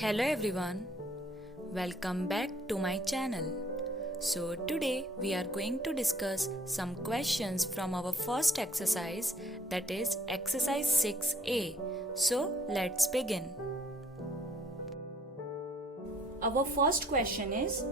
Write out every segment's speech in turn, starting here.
Hello everyone, welcome back to my channel. So today we are going to discuss some questions from our first exercise, that is exercise 6A. So let's begin. Our first question is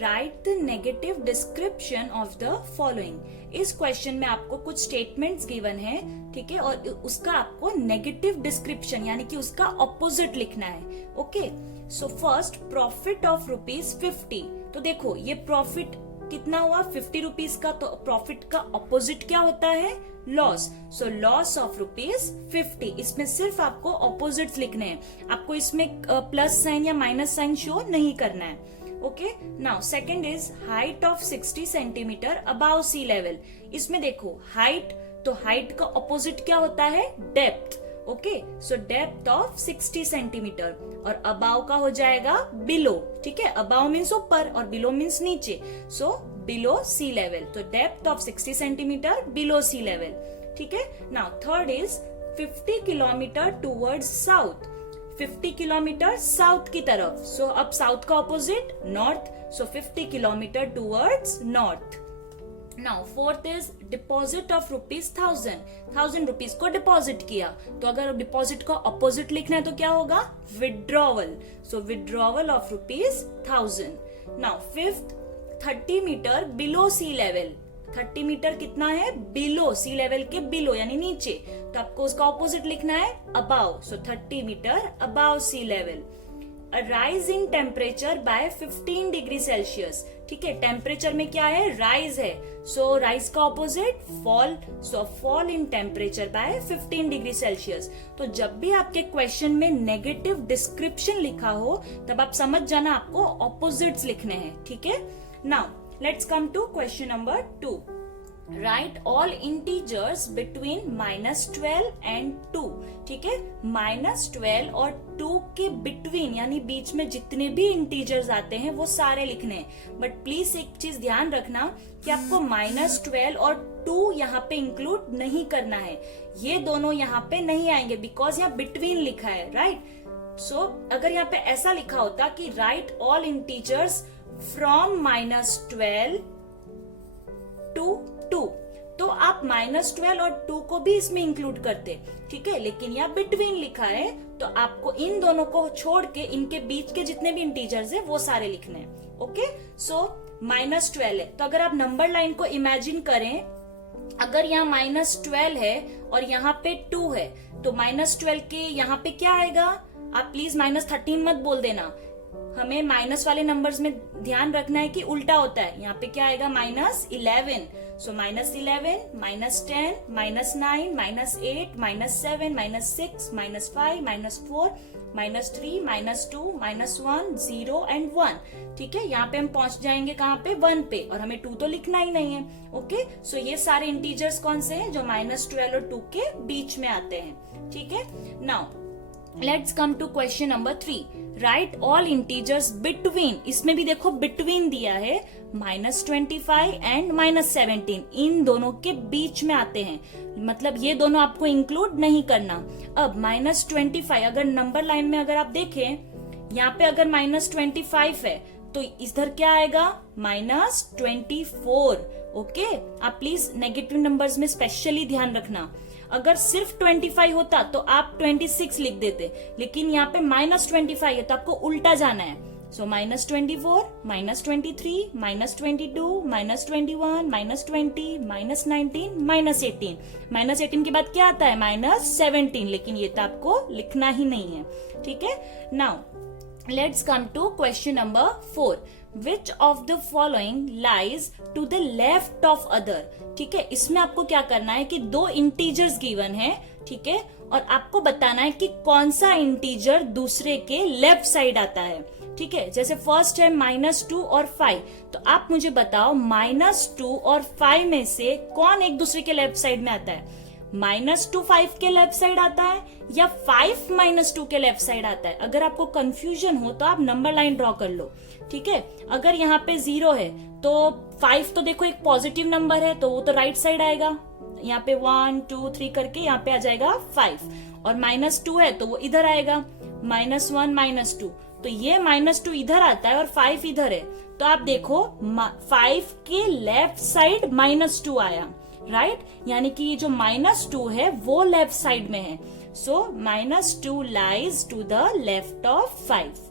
write the negative description of the following. इस question में आपको कुछ statements given है, ठीक है, और उसका आपको नेगेटिव डिस्क्रिप्शन यानी कि उसका ऑपोजिट लिखना है. Okay, so first profit of ₹50. तो देखो ये प्रॉफिट कितना हुआ 50 रुपीज का, तो प्रॉफिट का ऑपोजिट क्या होता है? लॉस. So loss of ₹50. इसमें सिर्फ आपको ऑपोजिट्स लिखने हैं, आपको इसमें प्लस साइन या माइनस साइन शो नहीं करना है. Okay, now second is height of 60 centimetre above sea level. इसमें देखो हाइट, तो हाइट का ऑपोजिट क्या होता है? Depth. Okay, so depth of 60 centimetre or above का हो जाएगा बिलो. ठीक है, अबाव मीन्स ऊपर और बिलो मीन्स नीचे. सो बिलो सी लेवल, तो depth of 60 centimetre below sea level. ठीक है, now third is 50 kilometre towards south. 50 kilometre south की तरफ. सो अब साउथ का opposite north, so 50 kilometre towards north. Now fourth is deposit of ₹1000. 1000 rupees को deposit किया, तो अगर डिपॉजिट का ऑपोजिट लिखना है तो क्या होगा? Withdrawal. So withdrawal of ₹1000. Now fifth 30 metre below sea level. 30 metre कितना है? बिलो सी लेवल के बिलो यानी नीचे, तो आपको उसका ऑपोजिट लिखना है above. So 30 metre above sea level. A rise in temperature by 15 degree Celsius. ठीक है, टेम्परेचर में क्या है? राइज है. सो राइज का opposite fall. So fall in temperature by 15 degree Celsius. तो जब भी आपके क्वेश्चन में नेगेटिव डिस्क्रिप्शन लिखा हो तब आप समझ जाना आपको ऑपोजिट्स लिखने हैं. ठीक है, now let's come to question number 2. Write all integers between -12 and 2. ठीक है, -12 और 2 के बिटवीन यानी बीच में जितने भी इंटीजर्स आते हैं वो सारे लिखने हैं. बट प्लीज एक चीज ध्यान रखना कि आपको -12 और 2 यहाँ पे इंक्लूड नहीं करना है. ये दोनों यहाँ पे नहीं आएंगे बिकॉज यहाँ बिटवीन लिखा है. राइट, सो अगर यहाँ पे ऐसा लिखा होता कि write all integers from -12 to 2, तो आप -12 और 2 को भी इसमें इंक्लूड करते. ठीक है, लेकिन यहाँ बिटवीन लिखा है तो आपको इन दोनों को छोड़ के इनके बीच के जितने भी इंटीजर्स है वो सारे लिखने हैं. ओके, सो -12 है, तो अगर आप नंबर लाइन को इमेजिन करें, अगर यहाँ -12 है और यहाँ पे 2 है, तो -12 के यहाँ पे क्या आएगा? आप प्लीज -13 मत बोल देना, हमें माइनस वाले नंबर्स में ध्यान रखना है कि उल्टा होता है. यहाँ पे क्या आएगा? -11. सो -11, -10, -9, -8, -7, -6, -5, -4, -3, -2, -1, 0 एंड 1. ठीक है, यहाँ पे हम पहुंच जाएंगे कहाँ पे? 1 पे, और हमें 2 तो लिखना ही नहीं है. ओके, सो ये सारे इंटीजर्स कौन से हैं जो -12 और 2 के बीच में आते हैं. ठीक है, now let's come to question number 3. Write all integers between. इसमें भी देखो बिटवीन दिया है, -25 एंड -17 इन दोनों के बीच में आते हैं, मतलब ये दोनों आपको इंक्लूड नहीं करना. अब -25 अगर नंबर लाइन में अगर आप देखें, यहाँ पे अगर -25 है तो इधर क्या आएगा? -24. ओके, आप प्लीज नेगेटिव नंबर्स में स्पेशली ध्यान रखना. अगर सिर्फ 25 होता तो आप 26 लिख देते, लेकिन यहाँ पे -25 है तो आपको उल्टा जाना है. सो -24, -23, -22, -21, -20, -19, -18. -18 के बाद क्या आता है? -17, लेकिन ये तो आपको लिखना ही नहीं है. ठीक है, now let's come to question number 4. Which of the following lies to the left of other? ठीक है, इसमें आपको क्या करना है कि 2 इंटीजर्स गिवन है. ठीक है, और आपको बताना है कि कौन सा इंटीजर दूसरे के लेफ्ट साइड आता है. ठीक है, जैसे फर्स्ट है -2 और 5, तो आप मुझे बताओ -2 और 5 में से कौन एक दूसरे के लेफ्ट साइड में आता है? -2 5 के लेफ्ट साइड आता है या 5 -2 के लेफ्ट साइड आता है? अगर आपको कंफ्यूजन हो तो आप नंबर लाइन ड्रॉ कर लो. ठीक है, अगर यहाँ पे 0 है तो 5 तो देखो एक पॉजिटिव नंबर है तो वो तो राइट साइड आएगा. यहाँ पे 1 2 3 करके यहाँ पे आ जाएगा 5, और -2 है तो वो इधर आएगा, -1 -2, तो ये -2 इधर आता है और 5 इधर है, तो आप देखो 5 के लेफ्ट साइड -2 आया, राइट? यानी कि ये जो -2 है वो लेफ्ट साइड में है, so -2 lies to the left of 5।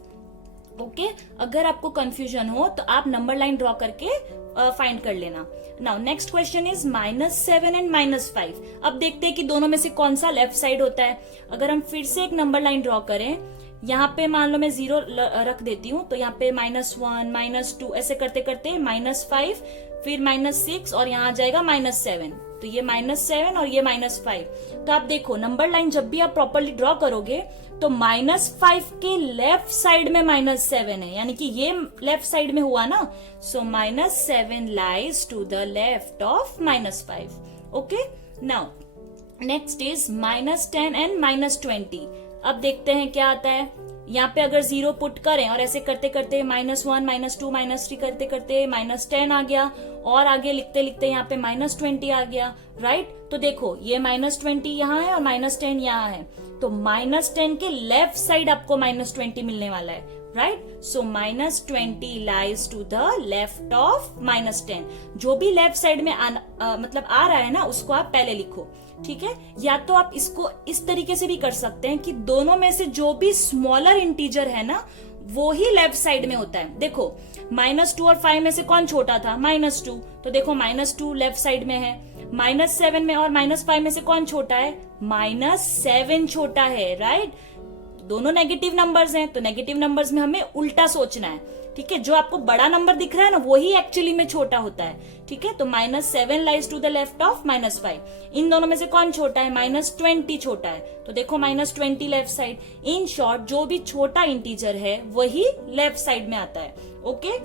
Okay, अगर आपको कंफ्यूजन हो तो आप नंबर लाइन ड्रॉ करके फाइंड कर लेना। Now next question is -7 and -5। अब देखते हैं कि दोनों में से कौन सा लेफ्ट साइड होता है। अगर हम फिर से एक नंबर लाइन ड्रॉ करें, यहाँ पे मान लो मैं 0 रख देती हूँ, तो यहाँ पे -1 -2 ऐसे करते करते -5 फिर -6 और यहाँ आ जाएगा -7, तो ये -7 और ये -5। तो आप देखो नंबर लाइन जब भी आप प्रॉपरली ड्रॉ करोगे तो -5 के लेफ्ट साइड में -7 है, यानी कि ये लेफ्ट साइड में हुआ ना, so -7 lies to the left of -5। Okay, now next is -10 and -20। अब देखते हैं क्या आता है। यहाँ पे अगर 0 पुट करें और ऐसे करते करते -1 -2 -3 करते करते -10 आ गया, और आगे लिखते लिखते यहाँ पे -20 आ गया, राइट? तो देखो ये -20 यहाँ है और -10 यहाँ है, तो -10 के लेफ्ट साइड आपको -20 मिलने वाला है, right? So -20 lies to the left of -10। जो भी लेफ्ट साइड में मतलब आ रहा है ना, उसको आप पहले लिखो, ठीक है? या तो आप इसको इस तरीके से भी कर सकते हैं कि दोनों में से जो भी स्मॉलर इंटीजर है ना, वो ही लेफ्ट साइड में होता है। देखो -2 और 5 में से कौन छोटा था? -2, तो देखो -2 लेफ्ट साइड में है। -7 में और -5 में से कौन छोटा है? -7 छोटा है, राइट? दोनों नेगेटिव नंबर्स हैं, तो नेगेटिव नंबर्स में हमें उल्टा सोचना है, ठीक है? जो आपको बड़ा नंबर दिख रहा है ना, वही एक्चुअली में छोटा होता है, ठीक है? तो -7 lies to the left of -5। इन दोनों में से कौन छोटा है? -20 छोटा है, तो देखो -20 लेफ्ट साइड। इन शॉर्ट जो भी छोटा इंटीजर है वही लेफ्ट साइड में आता है। ओके,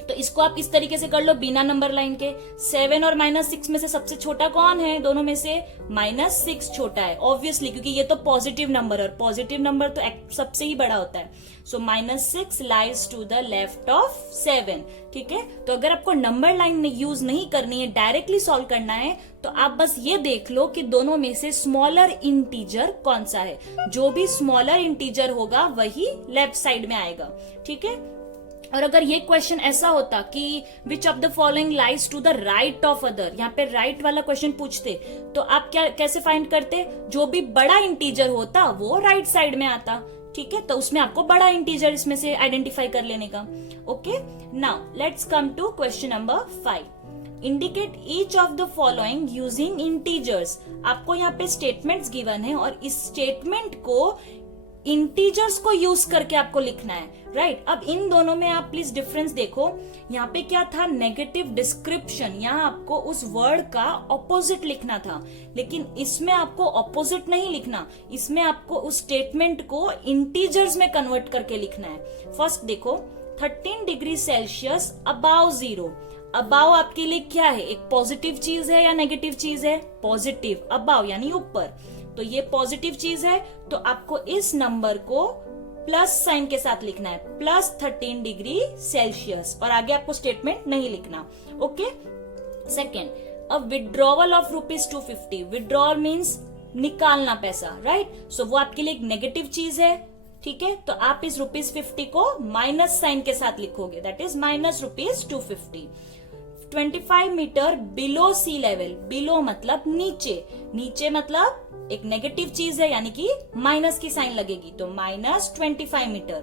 तो इसको आप इस तरीके से कर लो बिना नंबर लाइन के। 7 और -6 में से सबसे छोटा कौन है? दोनों में से -6 छोटा है, ऑब्वियसली, क्योंकि ये तो पॉजिटिव नंबर है और पॉजिटिव नंबर तो सबसे ही बड़ा होता है। So -6 lies to the left of 7, ठीक है? तो अगर आपको नंबर लाइन यूज नहीं करनी है, डायरेक्टली सॉल्व करना है, तो आप बस ये देख लो कि दोनों में से स्मॉलर इंटीजर कौन सा है। जो भी स्मॉलर इंटीजर होगा वही लेफ्ट साइड में आएगा, ठीक है? और अगर ये क्वेश्चन ऐसा होता कि which of the following lies to the right of other, यहाँ पे राइट वाला क्वेश्चन पूछते, तो आप कैसे फाइंड करते? जो भी बड़ा इंटीजर होता वो राइट साइड में आता, ठीक है? तो उसमें आपको बड़ा इंटीजर इसमें से आइडेंटिफाई कर लेने का। Okay, now let's come to question number 5। Indicate each of the following using integers. आपको यहाँ पे स्टेटमेंट्स गिवन है और इस स्टेटमेंट को इंटीजर्स को यूज करके आपको लिखना है, राइट? अब इन दोनों में आप प्लीज डिफरेंस देखो। यहाँ पे क्या था? Negative description. यहाँ आपको उस वर्ड का ऑपोजिट लिखना था, लेकिन इसमें आपको ऑपोजिट नहीं लिखना, इसमें आपको उस स्टेटमेंट को इंटीजर्स में कन्वर्ट करके लिखना है। फर्स्ट देखो, 13 डिग्री सेल्सियस अबाव 0। अबाव आपके लिए क्या है? एक पॉजिटिव चीज है या नेगेटिव चीज है? पॉजिटिव। अबाव यानी ऊपर, तो ये पॉजिटिव चीज है, तो आपको इस नंबर को प्लस साइन के साथ लिखना है, +13 डिग्री सेल्सियस, और आगे आपको स्टेटमेंट नहीं लिखना। Okay, second, a withdrawal of ₹250। Withdrawal means निकालना पैसा, राइट? सो वो आपके लिए एक नेगेटिव चीज है, ठीक है? तो आप इस ₹50 को माइनस साइन के साथ लिखोगे, that is -250। 25 metre below sea level. Below मतलब नीचे, नीचे मतलब एक नेगेटिव चीज है, यानी कि माइनस की साइन लगेगी, तो -25 metre.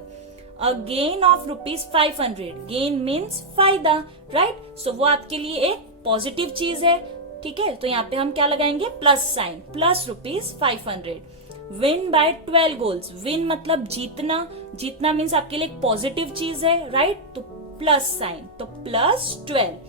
A gain of ₹500। Gain means फायदा, राइट? सो वो आपके लिए एक पॉजिटिव चीज है, ठीक है? तो यहाँ पे हम क्या लगाएंगे? Plus sign, plus ₹500। Win bye 12 goals. Win मतलब जीतना, जीतना मीन्स आपके लिए एक पॉजिटिव चीज है, राइट? तो प्लस साइन, तो +12।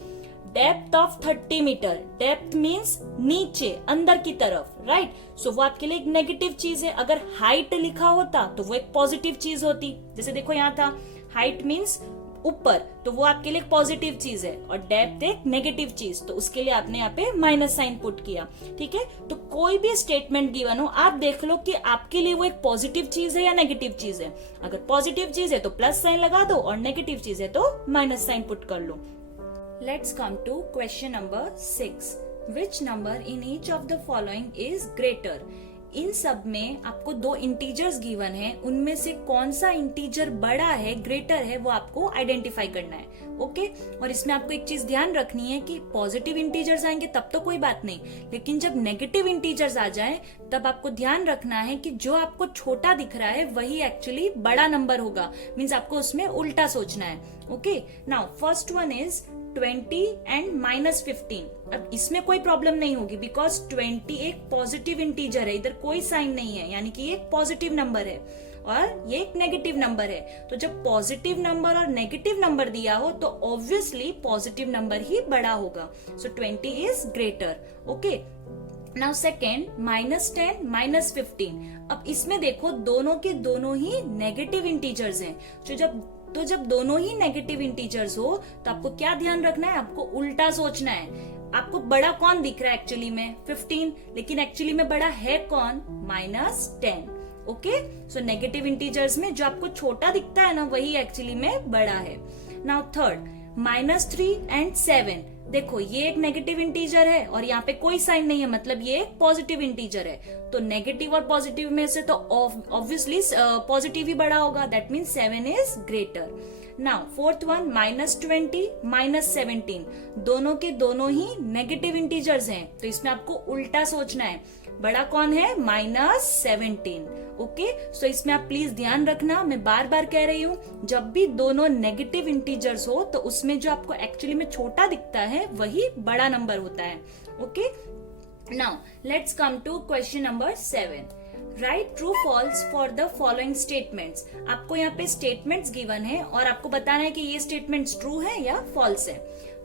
Depth of 30 metre. Depth means नीचे, अंदर की तरफ, राइट? सो वो आपके लिए एक नेगेटिव चीज है। अगर हाइट लिखा होता तो वो एक पॉजिटिव चीज होती, जैसे देखो यहाँ था हाइट मीन्स ऊपर, तो वो आपके लिए एक पॉजिटिव चीज है, और डेप्थ एक नेगेटिव चीज, तो उसके लिए आपने यहाँ पे माइनस साइन पुट किया, ठीक है? तो कोई भी स्टेटमेंट गिवन हो, आप देख लो कि आपके लिए वो एक पॉजिटिव चीज है या नेगेटिव चीज है। अगर पॉजिटिव चीज है तो प्लस साइन लगा दो, और नेगेटिव चीज है तो माइनस साइन पुट कर लो। Let's come to question number 6. Which number in each of the following is greater? इन सब में आपको दो इंटीजर्स गिवन है, उनमें से कौन सा इंटीजर बड़ा है, ग्रेटर है, वो आपको आइडेंटिफाई करना है। ओके, और इसमें आपको एक चीज ध्यान रखनी है कि पॉजिटिव इंटीजर्स आएंगे तब तो कोई बात नहीं, लेकिन जब नेगेटिव इंटीजर्स आ जाए तब आपको ध्यान रखना है कि जो आपको छोटा दिख रहा है वही एक्चुअली बड़ा नंबर होगा। मीन्स आपको उसमें उल्टा सोचना है। Okay, now first one is 20 and -15। अब इसमें कोई प्रॉब्लम नहीं होगी बिकॉज 20 एक पॉजिटिव इंटीजर है, इधर कोई साइन नहीं है, यानी कि ये एक पॉजिटिव नंबर है और ये एक नेगेटिव नंबर है। तो जब पॉजिटिव नंबर और नेगेटिव नंबर दिया हो तो ऑब्वियसली पॉजिटिव नंबर ही बड़ा होगा। सो 20 is greater. Okay, now second -10 -15। अब इसमें देखो दोनों के दोनों ही नेगेटिव इंटीजर्स हैं। तो जब दोनों ही नेगेटिव इंटीजर्स हो तो आपको क्या ध्यान रखना है, आपको उल्टा सोचना है। आपको बड़ा कौन दिख रहा है एक्चुअली में 15, लेकिन एक्चुअली में बड़ा है कौन -10। ओके, सो नेगेटिव इंटीजर्स में जो आपको छोटा दिखता है ना वही एक्चुअली में बड़ा है। Now third -3 and 7। देखो ये एक नेगेटिव इंटीजर है और यहाँ पे कोई साइन नहीं है, मतलब ये एक पॉजिटिव इंटीजर है। तो नेगेटिव और पॉजिटिव में से तो ऑब्वियसली पॉजिटिव ही बड़ा होगा, that means 7 is greater. Now fourth one -20 -17। दोनों के दोनों ही नेगेटिव इंटीजर्स हैं, तो इसमें आपको उल्टा सोचना है। बड़ा कौन है -17। ओके, सो इसमें आप प्लीज ध्यान रखना, मैं बार बार कह रही हूँ जब भी दोनों नेगेटिव इंटीजर्स हो तो उसमें जो आपको एक्चुअली में छोटा दिखता है वही बड़ा नंबर होता है। Okay, now let's come to question number 7। Write true false for the following statements. आपको यहाँ पे स्टेटमेंट्स गिवन है और आपको बताना है कि ये स्टेटमेंट्स ट्रू है या फॉल्स है।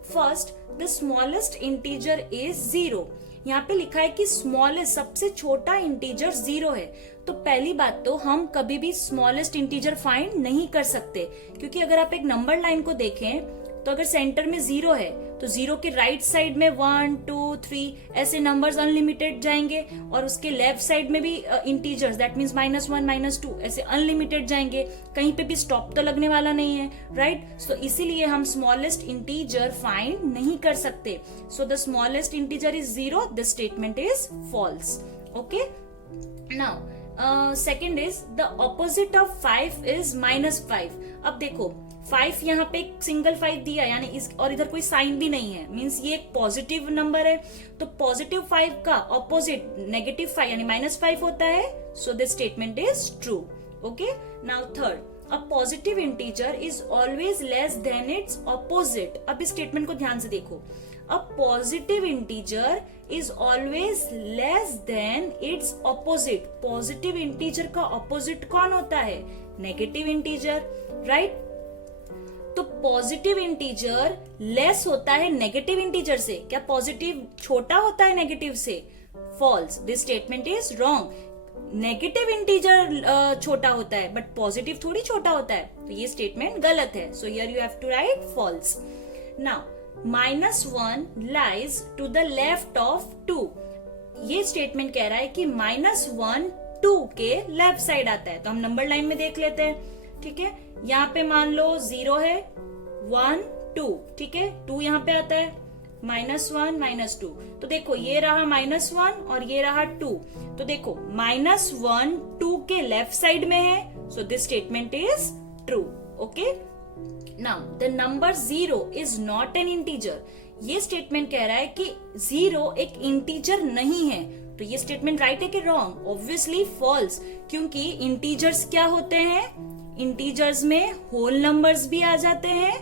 First, the smallest integer is 0। यहाँ पे लिखा है कि स्मॉलेस्ट सबसे छोटा इंटीजर 0 है। तो पहली बात तो हम कभी भी स्मॉलेस्ट इंटीजर फाइंड नहीं कर सकते, क्योंकि अगर आप एक नंबर लाइन को देखें तो अगर सेंटर में 0 है तो 0 के राइट साइड में 1 2 3 ऐसे नंबर्स अनलिमिटेड जाएंगे और उसके लेफ्ट साइड में भी इंटीजर्स दैट मीन्स -1 -2 ऐसे अनलिमिटेड जाएंगे। कहीं पे भी स्टॉप तो लगने वाला नहीं है, राइट। सो इसीलिए हम स्मॉलेस्ट इंटीजर फाइंड नहीं कर सकते। So the smallest integer is 0, the statement is false. Okay, now second is the opposite of 5 is -5। अब देखो 5 यहाँ पे एक सिंगल 5 दिया, यानी इस और इधर कोई साइन भी नहीं है, मींस ये एक पॉजिटिव नंबर है। तो पॉजिटिव 5 का ऑपोजिट नेगेटिव 5 यानी -5 होता है। सो this statement is true. Okay, now third, a positive integer is always less than it's opposite. अब इस स्टेटमेंट को ध्यान से देखो, a positive integer is always less than it's opposite. Positive integer का ऑपोजिट कौन होता है? Negative integer, right. तो पॉजिटिव इंटीजर लेस होता है नेगेटिव इंटीजर से। क्या पॉजिटिव छोटा होता है नेगेटिव से? False, this statement is wrong. Negative integer छोटा होता है बट पॉजिटिव थोड़ी छोटा होता है, तो ये स्टेटमेंट गलत है। So here you have to write false. Now -1 lies to the left of 2। ये स्टेटमेंट कह रहा है कि -1 2 के लेफ्ट साइड आता है। तो हम नंबर लाइन में देख लेते हैं, ठीक है। यहाँ पे मान लो 0 है, 1 2, ठीक है। 2 यहाँ पे आता है, -1 -2। तो देखो ये रहा -1 और ये रहा 2। तो देखो -1 2 के लेफ्ट साइड में है, सो this statement is true. Okay, now the number 0 is not an integer. ये स्टेटमेंट कह रहा है कि 0 एक इंटीजर नहीं है। तो ये स्टेटमेंट राइट है कि रॉन्ग? ऑब्वियसली फॉल्स, क्योंकि इंटीजर्स क्या होते हैं? इंटीजर्स में होल नंबर्स भी आ जाते हैं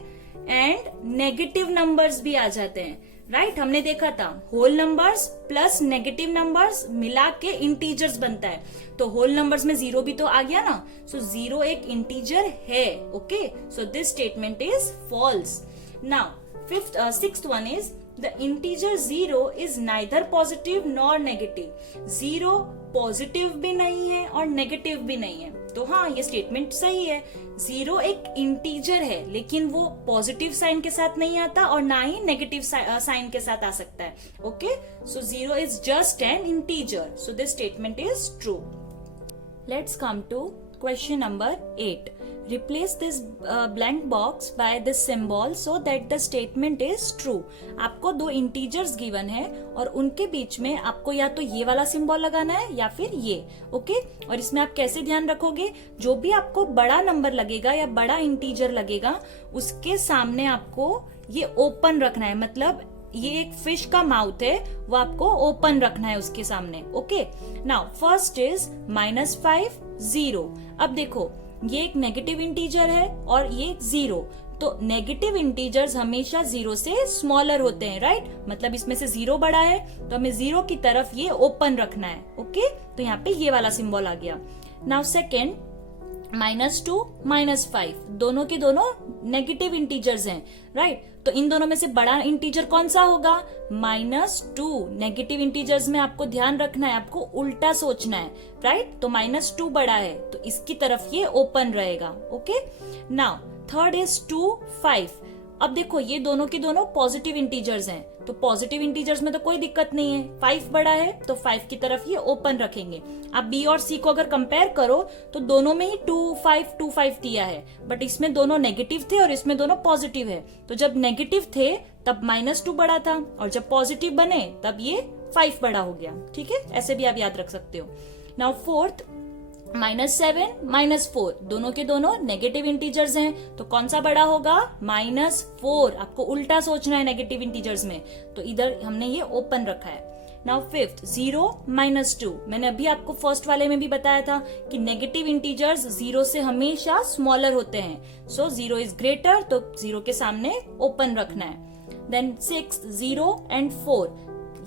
एंड नेगेटिव नंबर्स भी आ जाते हैं, राइट। हमने देखा था whole numbers plus negative numbers मिला के इंटीजर्स बनता है। तो होल नंबर्स में 0 भी तो आ गया ना, सो 0 एक इंटीजर है। Okay, so this statement is false. Now sixth one is the integer 0 is neither positive nor negative. 0 positive भी नहीं है और नेगेटिव भी नहीं है। तो हाँ, ये स्टेटमेंट सही है। 0 एक इंटीजर है, लेकिन वो पॉजिटिव साइन के साथ नहीं आता और ना ही नेगेटिव साइन के साथ आ सकता है। Okay, so 0 is just an integer, so this statement is true. Let's come to Question number 8. Replace this blank box by this symbol so that the statement is true. आपको दो integers given है और उनके बीच में आपको या तो ये वाला सिंबल लगाना है या फिर ये, ओके? और इसमें आप कैसे ध्यान रखोगे, जो भी आपको बड़ा नंबर लगेगा या बड़ा इंटीजर लगेगा उसके सामने आपको ये ओपन रखना है, मतलब ये एक फिश का माउथ है वो आपको ओपन रखना है उसके सामने, ओके? Now first is -5 0। अब देखो ये एक नेगेटिव इंटीजर है और ये 0, तो नेगेटिव इंटीजर्स हमेशा 0 से स्मॉलर होते हैं, राइट? मतलब इसमें से 0 बड़ा है तो हमें 0 की तरफ ये ओपन रखना है, ओके? तो यहाँ पे ये वाला सिंबल आ गया। नाउ सेकेंड, -2 -5 दोनों के दोनों नेगेटिव इंटीजर्स हैं, राइट? तो इन दोनों में से बड़ा इंटीजर कौन सा होगा? -2। नेगेटिव इंटीजर्स में आपको ध्यान रखना है, आपको उल्टा सोचना है, राइट? तो -2 बड़ा है तो इसकी तरफ ये ओपन रहेगा, ओके? Now third is 2 5। अब देखो ये दोनों के दोनों पॉजिटिव इंटीजर्स हैं, तो पॉजिटिव इंटीजर्स में तो कोई दिक्कत नहीं है, 5 बड़ा है तो 5 की तरफ ये ओपन रखेंगे। आप बी और सी को अगर कंपेयर करो तो दोनों में ही 2 5 दिया है, बट इसमें दोनों नेगेटिव थे और इसमें दोनों पॉजिटिव है। तो जब नेगेटिव थे तब -2 बड़ा था और जब पॉजिटिव बने तब ये 5 बड़ा हो गया, ठीक है? ऐसे भी आप याद रख सकते हो। नाउ फोर्थ, -7 -4 दोनों के दोनों नेगेटिव इंटीजर्स हैं, तो कौन सा बड़ा होगा? -4। आपको उल्टा सोचना है नेगेटिव इंटीजर्स में, तो इधर हमने ये ओपन रखा है। Now fifth, 0 -2। मैंने अभी आपको फर्स्ट वाले में भी बताया था कि नेगेटिव इंटीजर्स 0 से हमेशा स्मॉलर होते हैं, सो 0 इज ग्रेटर, तो 0 के सामने ओपन रखना है। देन 6 0 and 4,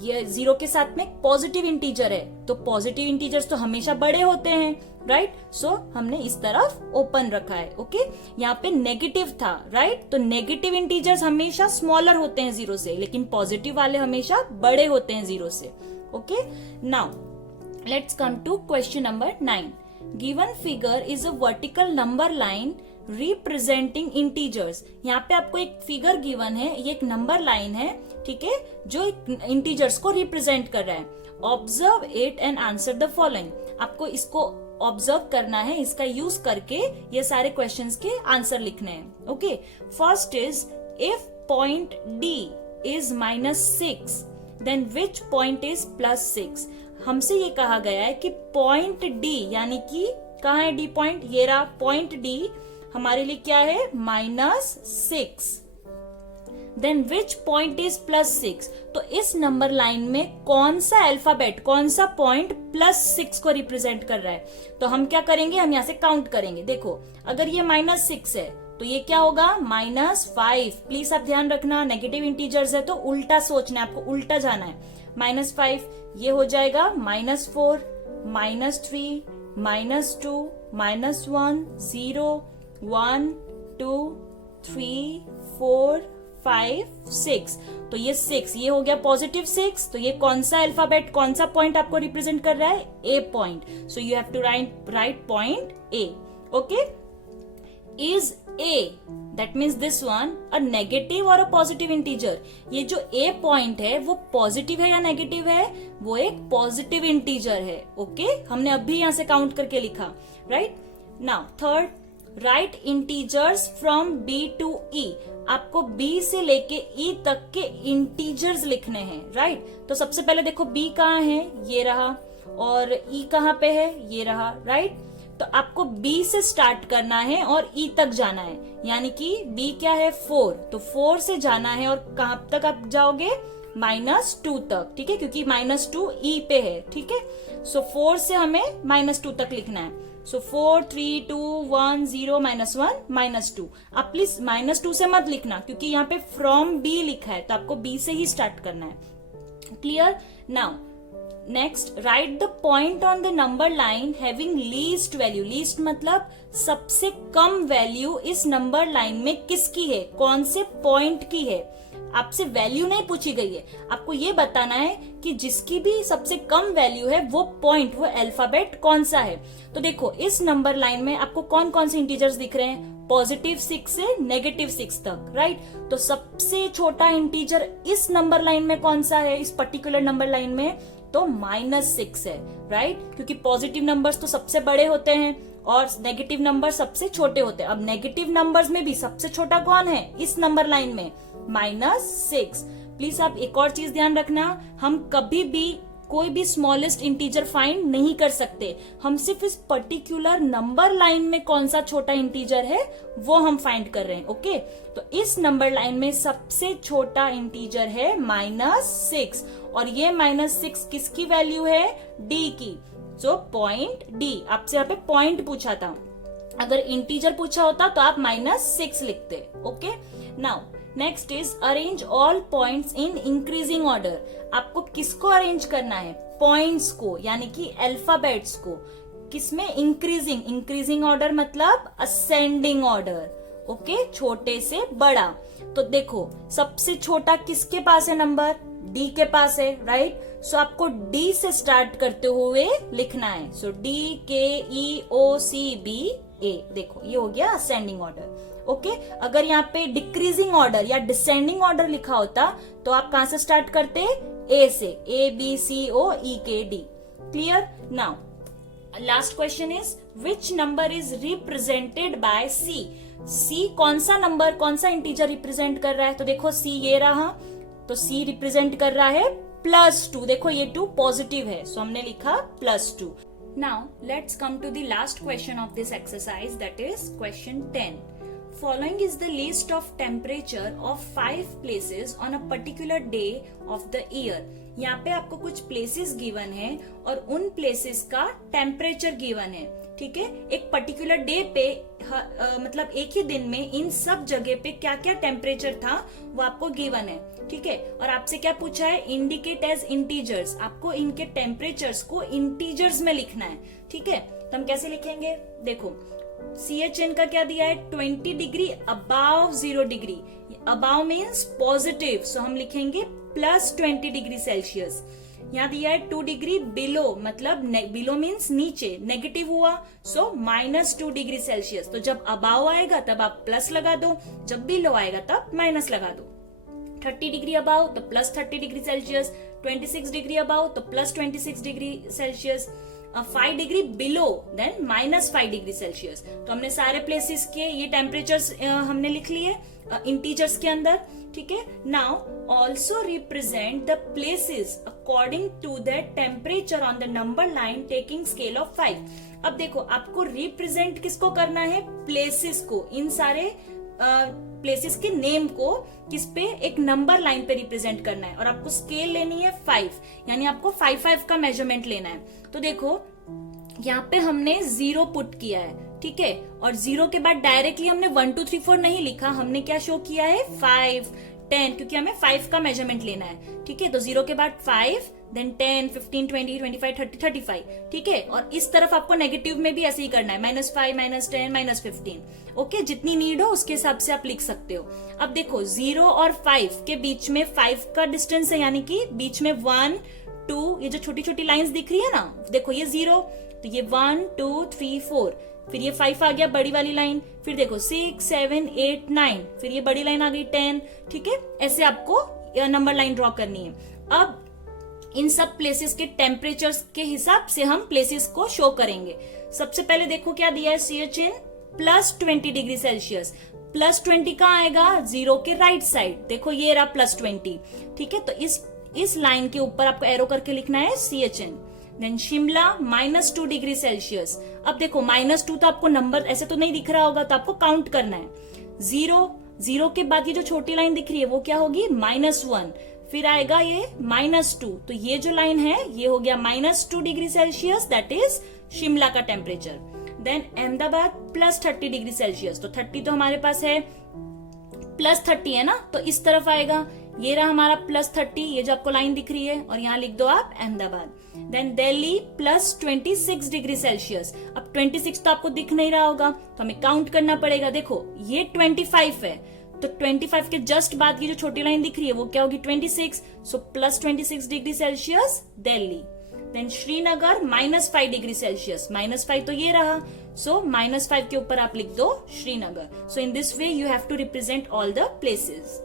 ये 0 के साथ में पॉजिटिव इंटीजर है, तो पॉजिटिव इंटीजर्स तो हमेशा बड़े होते हैं, राइट? सो हमने इस तरफ ओपन रखा है, ओके? यहाँ पे नेगेटिव था, राइट? तो नेगेटिव इंटीजर्स हमेशा स्मॉलर होते हैं 0 से, लेकिन पॉजिटिव वाले हमेशा बड़े होते हैं 0 से, okay? Now let's come to question number 9. Given figure is a vertical number line representing integers. यहाँ पे आपको एक फिगर गिवन है, ये एक नंबर लाइन है, ठीक है, जो इंटीजर्स को रिप्रेजेंट कर रहा है। Observe it and answer the following. आपको इसको ऑब्जर्व करना है, इसका यूज करके ये सारे क्वेश्चंस के आंसर लिखने हैं, okay? First is, if point D is -6 then which point is +6। हमसे ये कहा गया है कि पॉइंट डी, यानी कि कहाँ है डी पॉइंट? ये रहा पॉइंट डी, हमारे लिए क्या है? -6। Then which point is +6। तो इस नंबर लाइन में कौन सा अल्फाबेट, कौन सा पॉइंट +6 को रिप्रेजेंट कर रहा है? तो हम क्या करेंगे, हम यहाँ से काउंट करेंगे। देखो अगर ये -6 है तो ये क्या होगा? -5। प्लीज आप ध्यान रखना, नेगेटिव इंटीजर्स है तो उल्टा सोचना है, आपको उल्टा जाना है। -5 ये हो जाएगा -4 -3 -2 -1 0 1 2 3 4 5 6। तो ये 6 ये हो गया पॉजिटिव 6। तो ये कौन सा अल्फाबेट, कौन सा पॉइंट आपको रिप्रेजेंट कर रहा है? A point. So you have to write point A, okay? Is A, that means this one, a negative or a positive integer. ये जो ए पॉइंट है वो पॉजिटिव है या नेगेटिव है? वो एक पॉजिटिव इंटीजर है, ओके? हमने अभी यहां से काउंट करके लिखा, right? Now third, right integers from B to E. आपको बी से लेके ई तक के इंटीजर्स लिखने हैं, राइट? तो सबसे पहले देखो बी कहाँ है? ये रहा। और ई कहाँ पे है? ये रहा, राइट? तो आपको बी से स्टार्ट करना है और ई तक जाना है, यानी कि बी क्या है? 4। तो 4 से जाना है और कहाँ तक आप जाओगे? -2 तक, ठीक है? क्योंकि -2 ई पे है, ठीक है? सो 4 से हमें -2 तक लिखना है। सो 4 3 2 1 0 -1 -2। आप प्लीज -2 से मत लिखना क्योंकि यहाँ पे फ्रॉम बी लिखा है, तो आपको बी से ही स्टार्ट करना है। Clear? Now next, right the point on the number line having least value. Least मतलब सबसे कम वैल्यू इस नंबर लाइन में किसकी है, कौन से पॉइंट की है। आपसे वैल्यू नहीं पूछी गई है, आपको ये बताना है कि जिसकी भी सबसे कम वैल्यू है वो पॉइंट, वो अल्फाबेट कौन सा है। तो देखो इस नंबर लाइन में आपको कौन कौन से इंटीजर्स दिख रहे हैं? +6 से -6 तक, राइट? तो सबसे छोटा इंटीजर इस नंबर लाइन में कौन सा है? इस पर्टिकुलर नंबर लाइन में तो -6 है, राइट? क्योंकि पॉजिटिव नंबर्स तो सबसे बड़े होते हैं और नेगेटिव नंबर सबसे छोटे होते हैं। अब नेगेटिव नंबर्स में भी सबसे छोटा कौन है इस नंबर लाइन में? -6। प्लीज आप एक और चीज ध्यान रखना, हम कभी भी कोई भी स्मॉलेस्ट इंटीजर फाइंड नहीं कर सकते, हम सिर्फ इस पर्टिकुलर नंबर लाइन में कौन सा छोटा इंटीजर है वो हम फाइंड कर रहे हैं। ओके, तो इस नंबर लाइन में सबसे छोटा इंटीजर है -6 और ये -6 किसकी वैल्यू है? डी की। So point D. आपसे यहाँ पे पॉइंट पूछा था, अगर इंटीजर पूछा होता तो आप -6 लिखते। Okay, now next is arrange all points in increasing order. आपको किसको अरेंज करना है? पॉइंट्स को, यानी कि अल्फाबेट्स को। किसमें? इंक्रीजिंग। इंक्रीजिंग ऑर्डर मतलब असेंडिंग ऑर्डर। ओके, छोटे से बड़ा। तो देखो सबसे छोटा किसके पास है नंबर? डी के पास है, राइट? सो आपको डी से स्टार्ट करते हुए लिखना है। सो DKEOCBA। देखो ये हो गया असेंडिंग ऑर्डर। ओके, अगर यहाँ पे डिक्रीजिंग ऑर्डर या डिसेंडिंग ऑर्डर लिखा होता तो आप कहां से स्टार्ट करते? ए से। ABCOEKD। Clear? Now last question is which number is represented by C? C कौन सा नंबर, कौन सा इंटीजर रिप्रेजेंट कर रहा है? तो देखो सी ये रहा, तो सी रिप्रेजेंट कर रहा है +2। देखो ये 2 पॉजिटिव है, सो हमने लिखा +2। Now let's come to the last question of this exercise, that is question 10. Following is the list of temperature of 5 places on a particular day of the year. यहाँ पे आपको कुछ प्लेसेस गिवन है और उन प्लेसेस का temperature given है। ठीक है, एक पर्टिकुलर डे पे मतलब एक ही दिन में इन सब जगह पे क्या क्या टेम्परेचर था वो आपको गिवन है। ठीक है, और आपसे क्या पूछा है? Indicate as integers. आपको इनके टेम्परेचर्स को इंटीजर्स में लिखना है। ठीक है, तो हम कैसे लिखेंगे? देखो CHN का क्या दिया है? 20 degree above 0 degree. Above means positive, so हम लिखेंगे +20 डिग्री सेल्सियस। यहाँ दिया है 2 डिग्री बिलो, मतलब बिलो मीन्स नीचे, नेगेटिव हुआ, सो -2 डिग्री सेल्सियस। तो जब अबाव आएगा तब आप प्लस लगा दो, जब बिलो आएगा तब माइनस लगा दो। 30 डिग्री अबाव तो +30 डिग्री सेल्सियस, 26 डिग्री अबाव तो +26 degree Celsius, 5 degree below then -5 degree Celsius. तो हमने सारे प्लेसेस के ये टेम्परेचर्स हमने लिख लिए इंटीजर्स के अंदर। ठीक है, now also represent the places according to the temperature on the number line taking scale of 5। अब देखो आपको रिप्रेजेंट किसको करना है? प्लेसेस को, इन सारे प्लेसेस के नेम को किस पे? एक नंबर लाइन पे रिप्रेजेंट करना है और आपको स्केल लेनी है 5, यानी आपको 5 का मेजरमेंट लेना है। तो देखो यहाँ पे हमने 0 पुट किया है, ठीक है, और 0 के बाद डायरेक्टली हमने 1 2 3 4 नहीं लिखा, हमने क्या शो किया है? 5 10, क्योंकि हमें 5 का मेजरमेंट लेना है। ठीक है, तो 0 के बाद 5 देन 10 15 20 25 30 35। ठीक है, और इस तरफ आपको नेगेटिव में भी ऐसे ही करना है, -5 -10 -15। ओके, जितनी नीड हो उसके हिसाब से आप लिख सकते हो। अब देखो 0 और 5 के बीच में 5 का डिस्टेंस है, यानी कि बीच में 1 2, ये जो छोटी छोटी लाइंस दिख रही है ना, देखो ये 0, तो ये 1 2 3 4, फिर ये 5 आ गया बड़ी वाली लाइन, फिर देखो 6 7 8 9, फिर ये बड़ी लाइन आ गई 10। ठीक है, ऐसे आपको नंबर लाइन ड्रॉ करनी है। अब इन सब प्लेसेस के टेम्परेचर्स के हिसाब से हम प्लेसेस को शो करेंगे। सबसे पहले देखो क्या दिया है? CHN +20 degree Celsius. +20 कहाँ आएगा? 0 के राइट साइड, देखो ये रहा +20। ठीक है, तो इस लाइन के ऊपर आपको एरो करके लिखना है CHN। Then Shimla -2 degree Celsius. अब देखो -2 तो आपको नंबर ऐसे तो नहीं दिख रहा होगा, तो आपको काउंट करना है। 0 के बाद ये जो छोटी लाइन दिख रही है वो क्या होगी? -1, फिर आएगा ये -2, तो ये जो लाइन है ये हो गया -2 degree Celsius, that is Shimla का temperature. Then Ahmedabad +30 degree Celsius, तो 30 तो हमारे पास है, +30 है ना, तो इस तरफ आएगा, ये रहा हमारा +30, ये जो आपको लाइन दिख रही है, और यहाँ लिख दो आप Ahmedabad. Then Delhi +26 degree Celsius. अब 26 तो आपको दिख नहीं रहा होगा, तो हमें काउंट करना पड़ेगा। देखो ये 25 है, तो 25 के जस्ट बाद की जो छोटी लाइन दिख रही है वो क्या होगी? 26, so +26 degree Celsius Delhi. Then Srinagar -5 degree Celsius, -5 तो ये रहा, सो -5 के ऊपर आप लिख दो Srinagar. So in this way you have to represent all the places.